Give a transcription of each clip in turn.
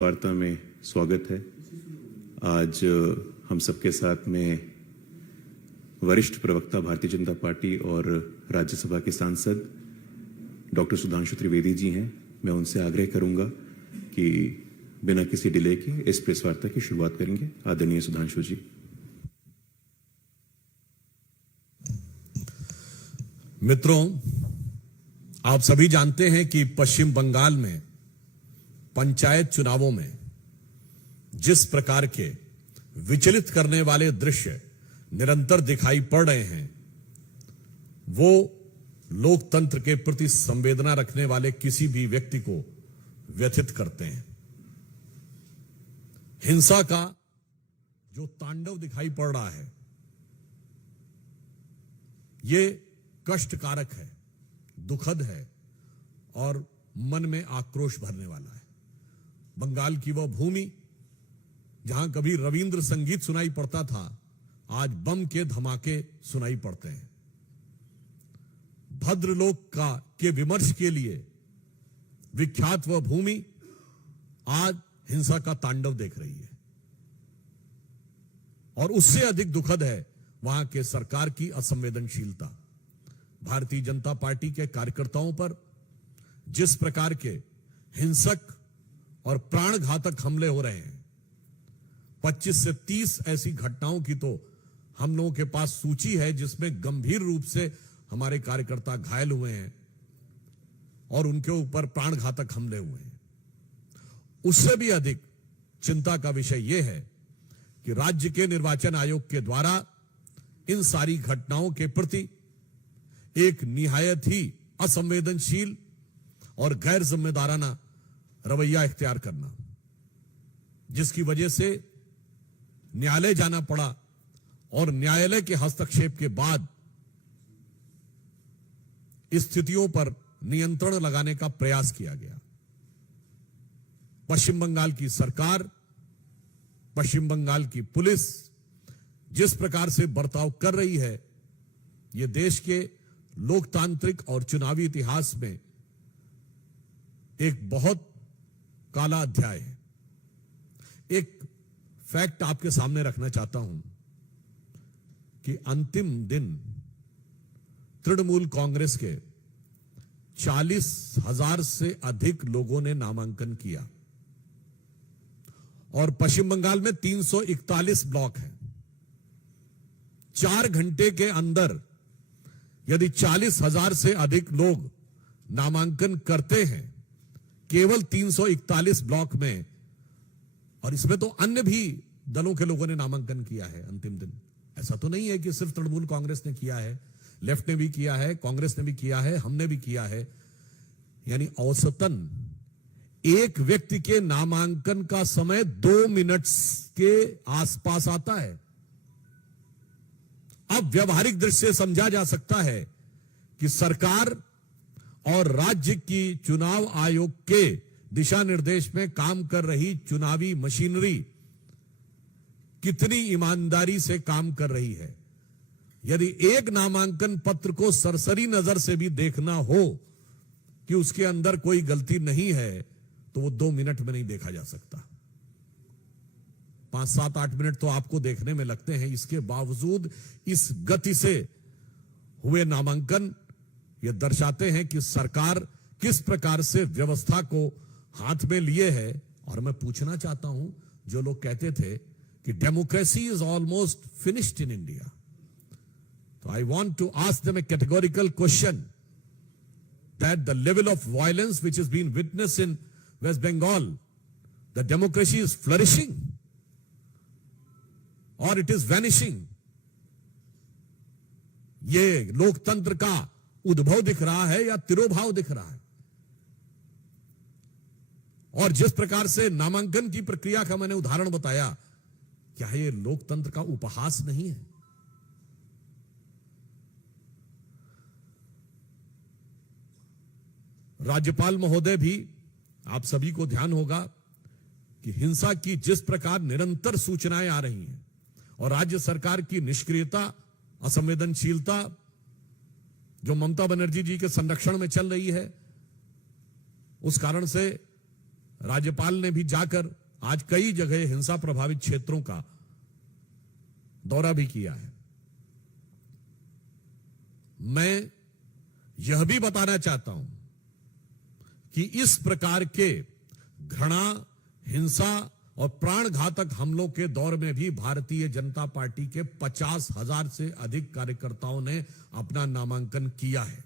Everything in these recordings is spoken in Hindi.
वार्ता में स्वागत है। आज हम सबके साथ में वरिष्ठ प्रवक्ता भारतीय जनता पार्टी और राज्यसभा के सांसद डॉक्टर सुधांशु त्रिवेदी जी हैं। मैं उनसे आग्रह करूंगा कि बिना किसी डिले के इस प्रेस वार्ता की शुरुआत करेंगे। आदरणीय सुधांशु जी। मित्रों, आप सभी जानते हैं कि पश्चिम बंगाल में पंचायत चुनावों में जिस प्रकार के विचलित करने वाले दृश्य निरंतर दिखाई पड़ रहे हैं, वो लोकतंत्र के प्रति संवेदना रखने वाले किसी भी व्यक्ति को व्यथित करते हैं। हिंसा का जो तांडव दिखाई पड़ रहा है, ये कष्टकारक है, दुखद है और मन में आक्रोश भरने वाला है। बंगाल की वह भूमि जहां कभी रविंद्र संगीत सुनाई पड़ता था, आज बम के धमाके सुनाई पड़ते हैं। भद्रलोक के विमर्श के लिए विख्यात वह भूमि आज हिंसा का तांडव देख रही है। और उससे अधिक दुखद है वहां के सरकार की असंवेदनशीलता। भारतीय जनता पार्टी के कार्यकर्ताओं पर जिस प्रकार के हिंसक और प्राणघातक हमले हो रहे हैं, 25 से 30 ऐसी घटनाओं की तो हम लोगों के पास सूची है जिसमें गंभीर रूप से हमारे कार्यकर्ता घायल हुए हैं और उनके ऊपर प्राणघातक हमले हुए हैं। उससे भी अधिक चिंता का विषय यह है कि राज्य के निर्वाचन आयोग के द्वारा इन सारी घटनाओं के प्रति एक निहायत ही असंवेदनशील और गैर जिम्मेदाराना रवैया इख्तियार करना, जिसकी वजह से न्यायालय जाना पड़ा और न्यायालय के हस्तक्षेप के बाद स्थितियों पर नियंत्रण लगाने का प्रयास किया गया। पश्चिम बंगाल की सरकार, पश्चिम बंगाल की पुलिस जिस प्रकार से बर्ताव कर रही है, यह देश के लोकतांत्रिक और चुनावी इतिहास में एक बहुत काला अध्याय है। एक फैक्ट आपके सामने रखना चाहता हूं कि अंतिम दिन तृणमूल कांग्रेस के 40,000 से अधिक लोगों ने नामांकन किया और पश्चिम बंगाल में 341 ब्लॉक हैं। 4 घंटे के अंदर यदि 40,000 से अधिक लोग नामांकन करते हैं केवल 341 ब्लॉक में, और इसमें तो अन्य भी दलों के लोगों ने नामांकन किया है अंतिम दिन, ऐसा तो नहीं है कि सिर्फ तृणमूल कांग्रेस ने किया है, लेफ्ट ने भी किया है, कांग्रेस ने भी किया है, हमने भी किया है। यानी औसतन एक व्यक्ति के नामांकन का समय 2 मिनट के आसपास आता है। अब व्यवहारिक दृष्टि से समझा जा सकता है कि सरकार और राज्य की चुनाव आयोग के दिशा निर्देश में काम कर रही चुनावी मशीनरी कितनी ईमानदारी से काम कर रही है। यदि एक नामांकन पत्र को सरसरी नजर से भी देखना हो कि उसके अंदर कोई गलती नहीं है, तो वो 2 मिनट में नहीं देखा जा सकता। 5, 7, 8 मिनट तो आपको देखने में लगते हैं। इसके बावजूद इस गति से हुए नामांकन ये दर्शाते हैं कि सरकार किस प्रकार से व्यवस्था को हाथ में लिए है। और मैं पूछना चाहता हूं, जो लोग कहते थे कि democracy is almost finished in India, तो I want to ask them a categorical question that the level of violence which is been witnessed in West Bengal, the democracy is flourishing और इट इज वैनिशिंग। ये लोकतंत्र का उद्भव दिख रहा है या तिरोभाव दिख रहा है? और जिस प्रकार से नामांकन की प्रक्रिया का मैंने उदाहरण बताया, क्या ये लोकतंत्र का उपहास नहीं है? राज्यपाल महोदय भी, आप सभी को ध्यान होगा कि हिंसा की जिस प्रकार निरंतर सूचनाएं आ रही हैं और राज्य सरकार की निष्क्रियता, असंवेदनशीलता जो ममता बनर्जी जी के संरक्षण में चल रही है, उस कारण से राज्यपाल ने भी जाकर आज कई जगह हिंसा प्रभावित क्षेत्रों का दौरा भी किया है। मैं यह भी बताना चाहता हूं कि इस प्रकार के घृणा, हिंसा और प्राणघातक हमलों के दौर में भी भारतीय जनता पार्टी के 50,000 से अधिक कार्यकर्ताओं ने अपना नामांकन किया है।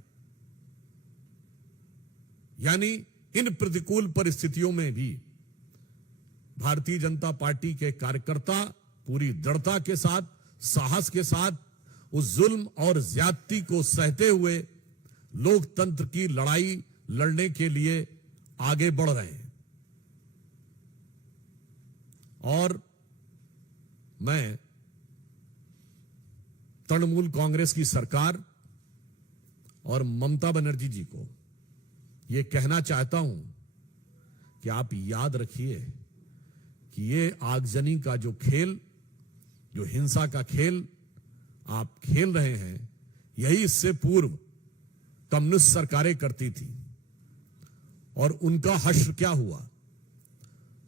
यानी इन प्रतिकूल परिस्थितियों में भी भारतीय जनता पार्टी के कार्यकर्ता पूरी दृढ़ता के साथ, साहस के साथ उस जुल्म और ज्यादती को सहते हुए लोकतंत्र की लड़ाई लड़ने के लिए आगे बढ़ रहे हैं। और मैं तृणमूल कांग्रेस की सरकार और ममता बनर्जी जी को यह कहना चाहता हूं कि आप याद रखिए कि ये आगजनी का जो खेल, जो हिंसा का खेल आप खेल रहे हैं, यही इससे पूर्व कम्युनिस्ट सरकारें करती थी। और उनका हश्र क्या हुआ?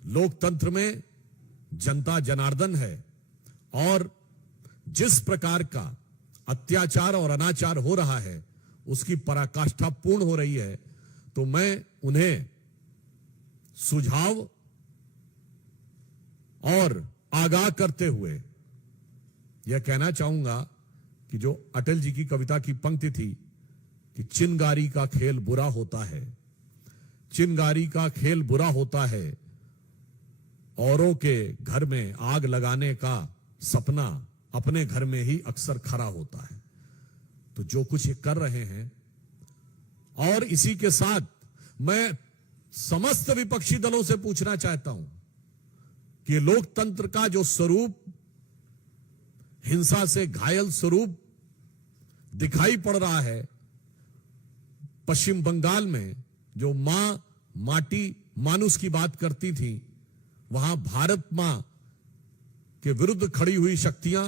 लोकतंत्र में जनता जनार्दन है और जिस प्रकार का अत्याचार और अनाचार हो रहा है उसकी पराकाष्ठा पूर्ण हो रही है। तो मैं उन्हें सुझाव और आगाह करते हुए यह कहना चाहूंगा कि जो अटल जी की कविता की पंक्ति थी कि चिनगारी का खेल बुरा होता है, चिनगारी का खेल बुरा होता है, औरों के घर में आग लगाने का सपना अपने घर में ही अक्सर खरा होता है। तो जो कुछ ये कर रहे हैं, और इसी के साथ मैं समस्त विपक्षी दलों से पूछना चाहता हूं कि लोकतंत्र का जो स्वरूप, हिंसा से घायल स्वरूप दिखाई पड़ रहा है, पश्चिम बंगाल में जो मां माटी मानुस की बात करती थी, वहां भारत मां के विरुद्ध खड़ी हुई शक्तियां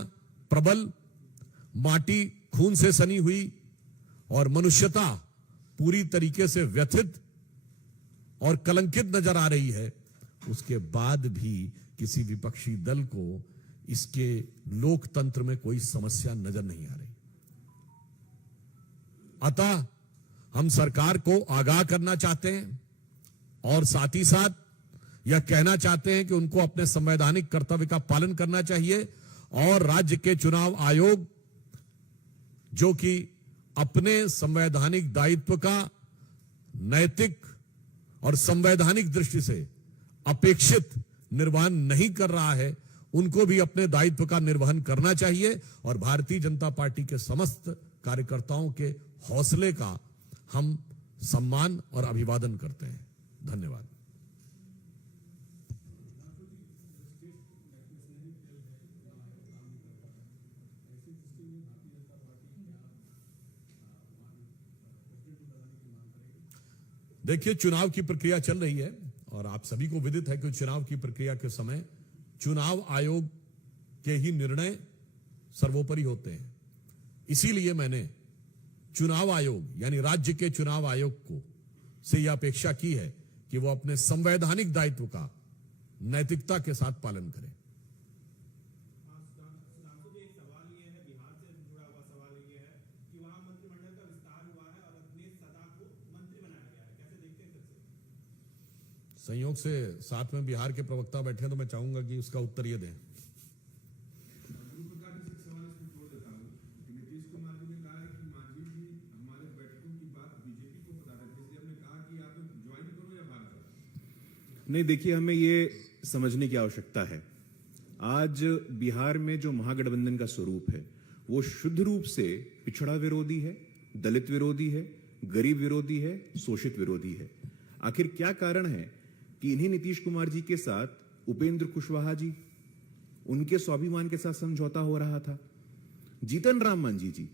प्रबल, माटी खून से सनी हुई और मनुष्यता पूरी तरीके से व्यथित और कलंकित नजर आ रही है। उसके बाद भी किसी विपक्षी दल को इसके लोकतंत्र में कोई समस्या नजर नहीं आ रही। अतः हम सरकार को आगाह करना चाहते हैं और साथ ही साथ यह कहना चाहते हैं कि उनको अपने संवैधानिक कर्तव्य का पालन करना चाहिए और राज्य के चुनाव आयोग, जो कि अपने संवैधानिक दायित्व का नैतिक और संवैधानिक दृष्टि से अपेक्षित निर्वहन नहीं कर रहा है, उनको भी अपने दायित्व का निर्वहन करना चाहिए। और भारतीय जनता पार्टी के समस्त कार्यकर्ताओं के हौसले का हम सम्मान और अभिवादन करते हैं। धन्यवाद। देखिए, चुनाव की प्रक्रिया चल रही है और आप सभी को विदित है कि चुनाव की प्रक्रिया के समय चुनाव आयोग के ही निर्णय सर्वोपरि होते हैं। इसीलिए मैंने चुनाव आयोग यानी राज्य के चुनाव आयोग को से यह अपेक्षा की है कि वो अपने संवैधानिक दायित्व का नैतिकता के साथ पालन करें। संयोग से साथ में बिहार के प्रवक्ता बैठे हैं, तो मैं चाहूंगा कि उसका उत्तर ये दें। नहीं, देखिए, हमें ये समझने की आवश्यकता है, आज बिहार में जो महागठबंधन का स्वरूप है वो शुद्ध रूप से पिछड़ा विरोधी है, दलित विरोधी है, गरीब विरोधी है, शोषित विरोधी है। आखिर क्या कारण है कि इन्हीं नीतीश कुमार जी के साथ उपेंद्र कुशवाहा जी, उनके स्वाभिमान के साथ समझौता हो रहा था। जीतन राम मांझी जी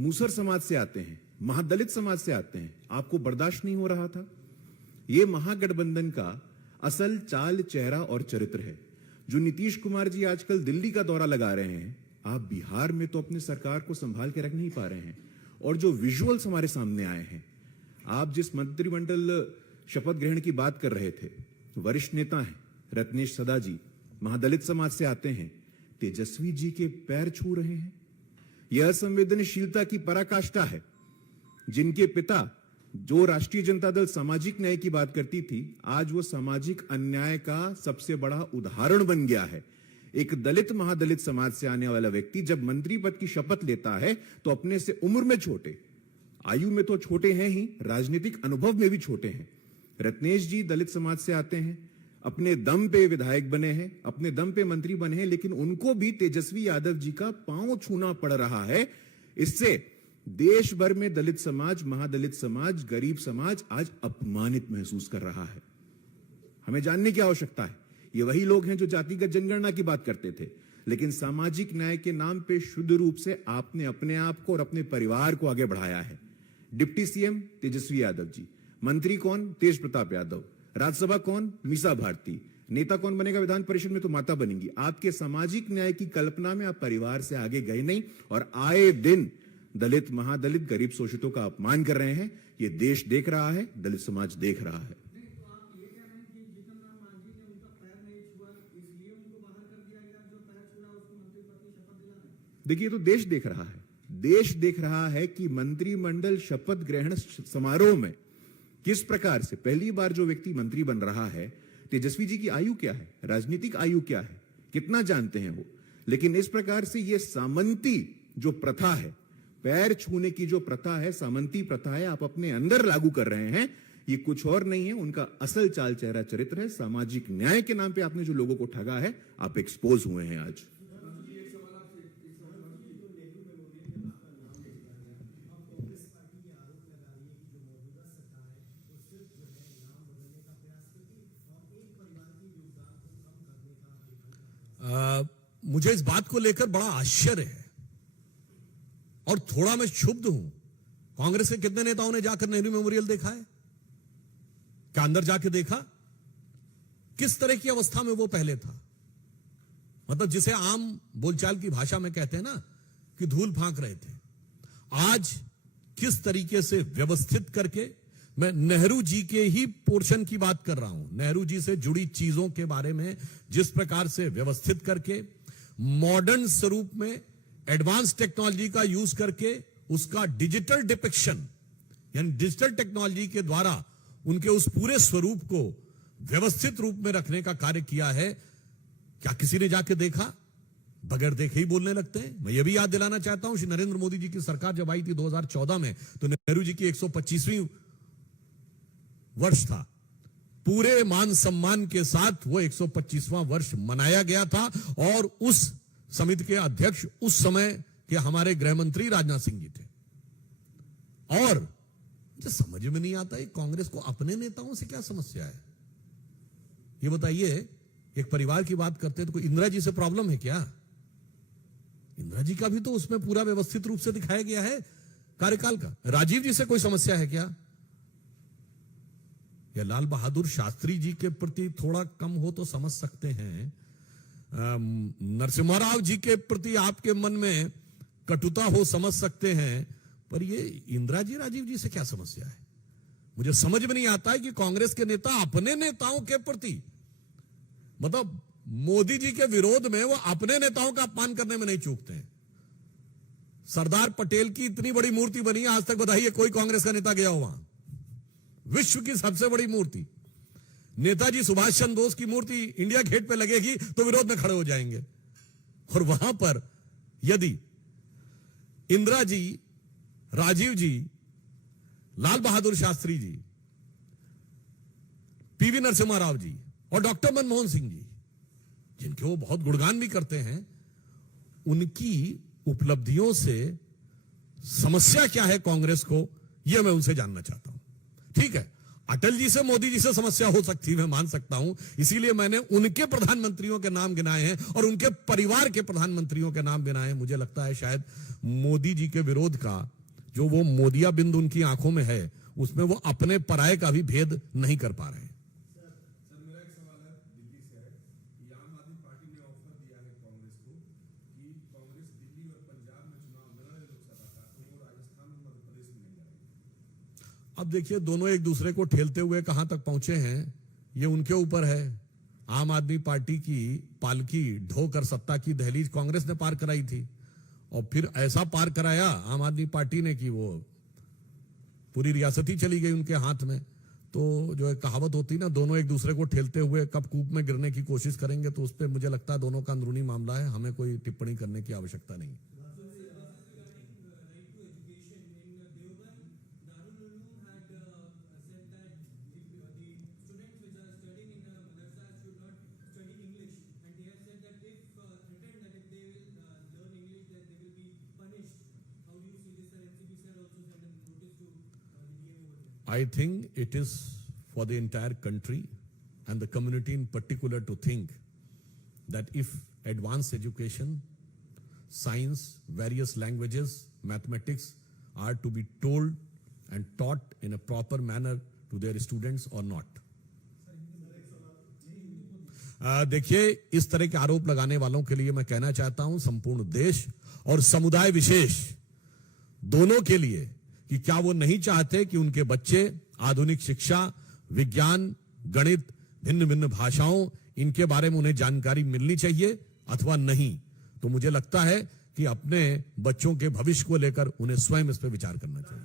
मूसर समाज से आते हैं, महादलित समाज से आते हैं, आपको बर्दाश्त नहीं हो रहा था। यह महागठबंधन का असल चाल, चेहरा और चरित्र है। जो नीतीश कुमार जी आजकल दिल्ली का दौरा लगा रहे हैं, आप बिहार में तो अपनी सरकार को संभाल के रख नहीं पा रहे हैं। और जो विजुअल्स हमारे सामने आए हैं, आप जिस मंत्रिमंडल शपथ ग्रहण की बात कर रहे थे, वरिष्ठ नेता हैं रत्नेश सदा जी, महादलित समाज से आते हैं, तेजस्वी जी के पैर छू रहे हैं। यह संवेदनशीलता की पराकाष्ठा है। जिनके पिता जो राष्ट्रीय जनता दल सामाजिक न्याय की बात करती थी, आज वो सामाजिक अन्याय का सबसे बड़ा उदाहरण बन गया है। एक दलित महादलित समाज से आने वाला व्यक्ति जब मंत्री पद की शपथ लेता है तो अपने से उम्र में छोटे, आयु में तो छोटे हैं ही, राजनीतिक अनुभव में भी छोटे हैं। रत्नेश जी दलित समाज से आते हैं, अपने दम पे विधायक बने हैं, अपने दम पे मंत्री बने हैं, लेकिन उनको भी तेजस्वी यादव जी का पांव छूना पड़ रहा है। इससे देश भर में दलित समाज, महादलित समाज, गरीब समाज आज अपमानित महसूस कर रहा है। हमें जानने की आवश्यकता है, ये वही लोग हैं जो जातिगत जनगणना की बात करते थे, लेकिन सामाजिक न्याय के नाम पे शुद्ध रूप से आपने अपने आप को और अपने परिवार को आगे बढ़ाया है। डिप्टी सीएम तेजस्वी यादव जी, मंत्री कौन? तेज प्रताप यादव, राज्यसभा कौन? मीसा भारती, नेता कौन बनेगा विधान परिषद में? तो माता बनेंगी। आपके सामाजिक न्याय की कल्पना में आप परिवार से आगे गए नहीं और आए दिन दलित, महादलित, गरीब शोषितों का अपमान कर रहे हैं। ये देश देख रहा है, दलित समाज देख रहा है। देखिए, तो देश देख रहा है। देश देख रहा है कि मंत्रिमंडल शपथ ग्रहण समारोह में किस प्रकार से पहली बार जो व्यक्ति मंत्री बन रहा है, तेजस्वी जी की आयु क्या है, राजनीतिक आयु क्या है, कितना जानते हैं वो। लेकिन इस प्रकार से ये सामंती जो प्रथा है, पैर छूने की जो प्रथा है, सामंती प्रथा है, आप अपने अंदर लागू कर रहे हैं। ये कुछ और नहीं है, उनका असल चाल चेहरा चरित्र है। सामाजिक न्याय के नाम पे आपने जो लोगों को ठगा है, आप एक्सपोज हुए हैं आज। मुझे इस बात को लेकर बड़ा आश्चर्य है और थोड़ा मैं क्षुब्ध हूं। कांग्रेस के कितने नेताओं ने जाकर नेहरू मेमोरियल देखा है? क्या अंदर जाके देखा? किस तरह की अवस्था में वो पहले था? मतलब जिसे आम बोलचाल की भाषा में कहते हैं ना कि धूल फांक रहे थे। आज किस तरीके से व्यवस्थित करके, मैं नेहरू जी के ही पोर्शन की बात कर रहा हूं, नेहरू जी से जुड़ी चीजों के बारे में जिस प्रकार से व्यवस्थित करके, मॉडर्न स्वरूप में एडवांस टेक्नोलॉजी का यूज करके उसका डिजिटल डिपिक्शन यानी डिजिटल टेक्नोलॉजी के द्वारा उनके उस पूरे स्वरूप को व्यवस्थित रूप में रखने का कार्य किया है। क्या किसी ने जाके देखा? बगैर देखे ही बोलने लगते हैं। मैं ये भी याद दिलाना चाहता हूं, श्री नरेंद्र मोदी जी की सरकार जब आई थी 2014 में, तो नेहरू जी की 125वीं वर्ष था। पूरे मान सम्मान के साथ वो 125वां वर्ष मनाया गया था और उस समिति के अध्यक्ष उस समय के हमारे गृह मंत्री राजनाथ सिंह जी थे। और मुझे समझ में नहीं आता है कांग्रेस को अपने नेताओं से क्या समस्या है। ये बताइए, एक परिवार की बात करते हैं तो कोई इंदिरा जी से प्रॉब्लम है क्या? इंदिरा जी का भी तो उसमें पूरा व्यवस्थित रूप से दिखाया गया है कार्यकाल का। राजीव जी से कोई समस्या है क्या? या लाल बहादुर शास्त्री जी के प्रति थोड़ा कम हो तो समझ सकते हैं, नरसिम्हा राव जी के प्रति आपके मन में कटुता हो समझ सकते हैं, पर ये इंदिरा जी, राजीव जी से क्या समस्या है? मुझे समझ में नहीं आता है कि कांग्रेस के नेता अपने नेताओं के प्रति, मतलब मोदी जी के विरोध में वो अपने नेताओं का अपमान करने में नहीं चूकते हैं। सरदार पटेल की इतनी बड़ी मूर्ति बनी है, आज तक बताइए कोई कांग्रेस का नेता गया हो वहां? विश्व की सबसे बड़ी मूर्ति नेताजी सुभाष चंद्र बोस की मूर्ति इंडिया गेट पे लगेगी तो विरोध में खड़े हो जाएंगे। और वहां पर यदि इंदिरा जी, राजीव जी, लाल बहादुर शास्त्री जी, पीवी नरसिम्हा राव जी और डॉक्टर मनमोहन सिंह जी, जिनके वो बहुत गुणगान भी करते हैं, उनकी उपलब्धियों से समस्या क्या है कांग्रेस को, यह मैं उनसे जानना चाहता हूं। ठीक है, अटल जी से, मोदी जी से समस्या हो सकती है, मैं मान सकता हूं, इसीलिए मैंने उनके प्रधानमंत्रियों के नाम गिनाए हैं और उनके परिवार के प्रधानमंत्रियों के नाम गिनाए हैं। मुझे लगता है शायद मोदी जी के विरोध का जो वो मोदिया बिंदु उनकी आंखों में है, उसमें वो अपने पराये का भी भेद नहीं कर पा रहे हैं। अब देखिए, दोनों एक दूसरे को ठेलते हुए कहां तक पहुंचे हैं ये उनके ऊपर है। आम आदमी पार्टी की पालकी ढोकर सत्ता की दहलीज कांग्रेस ने पार कराई थी, और फिर ऐसा पार कराया आम आदमी पार्टी ने कि वो पूरी रियासत ही चली गई उनके हाथ में। तो जो एक कहावत होती ना, दोनों एक दूसरे को ठेलते हुए कब कूप में गिरने की कोशिश करेंगे, तो उस पर मुझे लगता है दोनों का अंदरूनी मामला है, हमें कोई टिप्पणी करने की आवश्यकता नहीं। I think it is for the entire country and the community in particular to think that if advanced education, science, various languages, mathematics are to be told and taught in a proper manner to their students or not. देखिए, इस तरह के आरोप लगाने वालों के लिए मैं कहना चाहता हूं संपूर्ण देश और समुदाय विशेष दोनों के लिए कि क्या वो नहीं चाहते कि उनके बच्चे आधुनिक शिक्षा, विज्ञान, गणित, भिन्न भिन्न भाषाओं, इनके बारे में उन्हें जानकारी मिलनी चाहिए अथवा नहीं। तो मुझे लगता है कि अपने बच्चों के भविष्य को लेकर उन्हें स्वयं इस पर विचार करना चाहिए।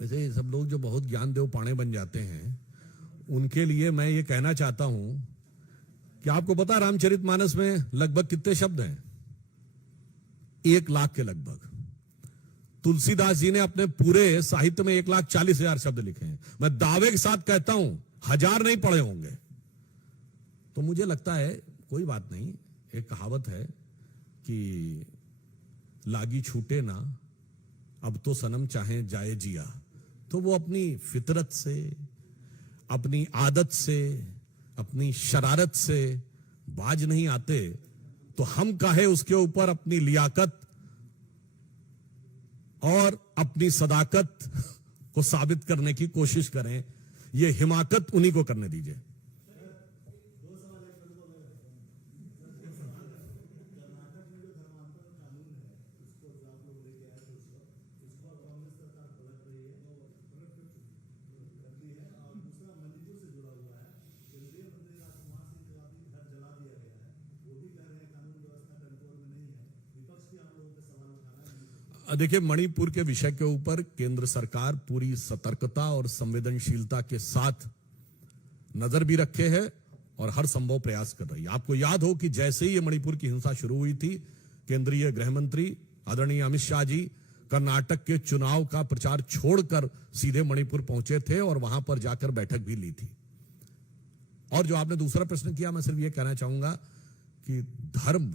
वैसे सब लोग जो बहुत ज्ञान देव पाणे बन जाते हैं, उनके लिए मैं ये कहना चाहता हूं कि आपको पता रामचरितमानस में लगभग कितने शब्द हैं? 1 लाख के लगभग। तुलसीदास जी ने अपने पूरे साहित्य में 1,40,000 शब्द लिखे हैं। मैं दावे के साथ कहता हूं 1000 नहीं पढ़े होंगे। तो मुझे लगता है कोई बात नहीं, एक कहावत है कि लागी छूटे ना, अब तो सनम चाहे जाए जिया। तो वो अपनी फितरत से, अपनी आदत से, अपनी शरारत से बाज नहीं आते, तो हम काहे उसके ऊपर अपनी लियाकत और अपनी सदाकत को साबित करने की कोशिश करें। ये हिमाकत उन्हीं को करने दीजिए। देखिए, मणिपुर के विषय के ऊपर केंद्र सरकार पूरी सतर्कता और संवेदनशीलता के साथ नजर भी रखे है और हर संभव प्रयास कर रही है। आपको याद हो कि जैसे ही ये मणिपुर की हिंसा शुरू हुई थी, केंद्रीय गृह मंत्री आदरणीय अमित शाह जी कर्नाटक के चुनाव का प्रचार छोड़कर सीधे मणिपुर पहुंचे थे और वहां पर जाकर बैठक भी ली थी। और जो आपने दूसरा प्रश्न किया, मैं सिर्फ ये कहना चाहूंगा कि धर्म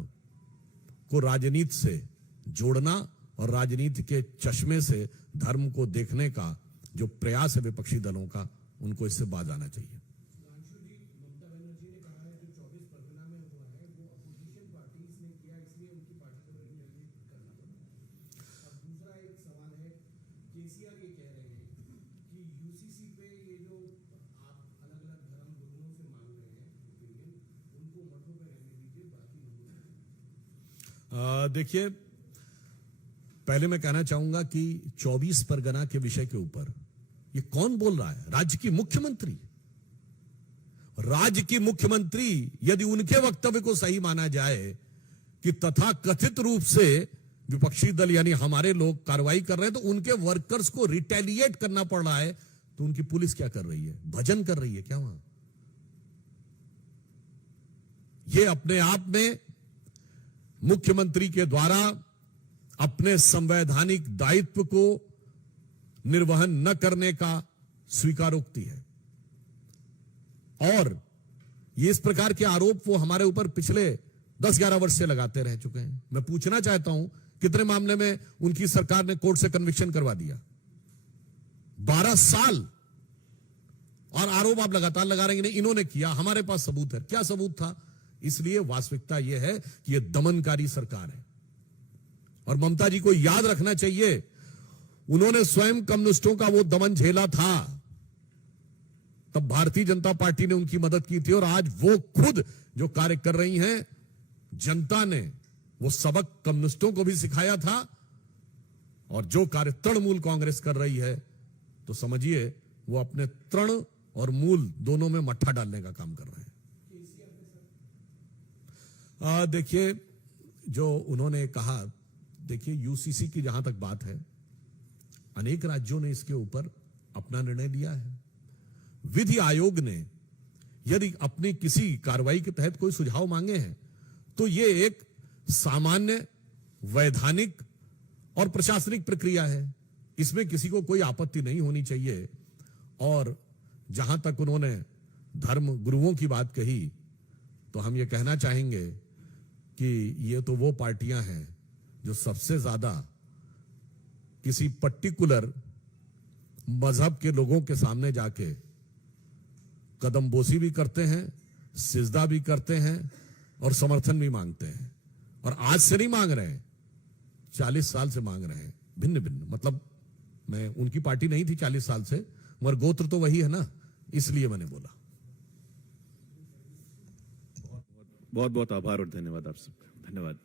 को राजनीति से जोड़ना और राजनीति के चश्मे से धर्म को देखने का जो प्रयास है विपक्षी दलों का, उनको इससे बाज आना चाहिए। देखिए, पहले मैं कहना चाहूंगा कि 24 परगना के विषय के ऊपर ये कौन बोल रहा है? राज्य की मुख्यमंत्री। राज्य की मुख्यमंत्री यदि उनके वक्तव्य को सही माना जाए कि तथा कथित रूप से विपक्षी दल यानी हमारे लोग कार्रवाई कर रहे हैं, तो उनके वर्कर्स को रिटेलिएट करना पड़ रहा है, तो उनकी पुलिस क्या कर रही है? भजन कर रही है क्या वहां? ये अपने आप में मुख्यमंत्री के द्वारा अपने संवैधानिक दायित्व को निर्वहन न करने का स्वीकारोक्ति है। और ये इस प्रकार के आरोप वो हमारे ऊपर पिछले 10-11 वर्ष से लगाते रह चुके हैं। मैं पूछना चाहता हूं, कितने मामले में उनकी सरकार ने कोर्ट से कन्विक्शन करवा दिया? 12 साल। और आरोप आप लगातार लगा रहे हैं, इन्होंने किया, हमारे पास सबूत है। क्या सबूत था? इसलिए वास्तविकता यह है कि यह दमनकारी सरकार है और ममता जी को याद रखना चाहिए, उन्होंने स्वयं कम्युनिस्टों का वो दमन झेला था, तब भारतीय जनता पार्टी ने उनकी मदद की थी, और आज वो खुद जो कार्य कर रही हैं, जनता ने वो सबक कम्युनिस्टों को भी सिखाया था, और जो कार्य तृणमूल कांग्रेस कर रही है, तो समझिए वो अपने तृण और मूल दोनों में मट्ठा डालने का काम कर रहे हैं। देखिए, जो उन्होंने कहा, देखिए यूसीसी की जहां तक बात है, अनेक राज्यों ने इसके ऊपर अपना निर्णय लिया है। विधि आयोग ने यदि अपनी किसी कार्रवाई के तहत कोई सुझाव मांगे हैं, तो ये एक सामान्य वैधानिक और प्रशासनिक प्रक्रिया है, इसमें किसी को कोई आपत्ति नहीं होनी चाहिए। और जहां तक उन्होंने धर्म गुरुओं की बात कही, तो हम ये कहना चाहेंगे कि ये तो वो पार्टियां हैं जो सबसे ज्यादा किसी पर्टिकुलर मजहब के लोगों के सामने जाके कदमबोसी भी करते हैं, सिजदा भी करते हैं और समर्थन भी मांगते हैं। और आज से नहीं मांग रहे हैं, 40 साल से मांग रहे हैं, भिन्न भिन्न। मतलब मैं, उनकी पार्टी नहीं थी 40 साल से, मगर गोत्र तो वही है ना, इसलिए मैंने बोला। बहुत बहुत आभार और धन्यवाद आप सबका। धन्यवाद।